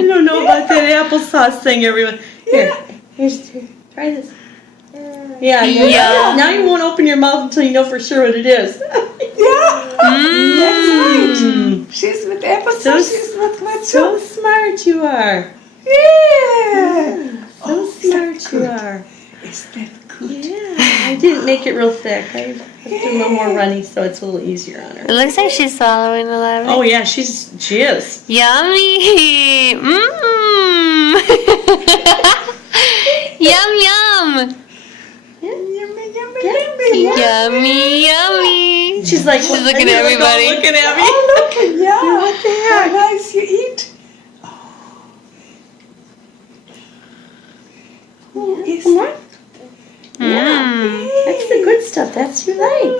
I don't know about that applesauce thing, everyone. Here, try this. Yeah. Now you won't open your mouth until you know for sure what it is. That's right. She's with applesauce. She's with what? So smart you are. Yeah. So smart you are. Is that good? Yeah. I didn't make it real thick. I left it a little more runny so it's a little easier on her. It looks like she's swallowing a lot of it. Oh yeah, she is. Yummy! Mmm! Yum yum! Yummy yummy! She's like, she's looking at everybody. Looking at me. Oh, look at you! What the heck? How nice you eat. Come on. Yeah, that's the good stuff. That's you like.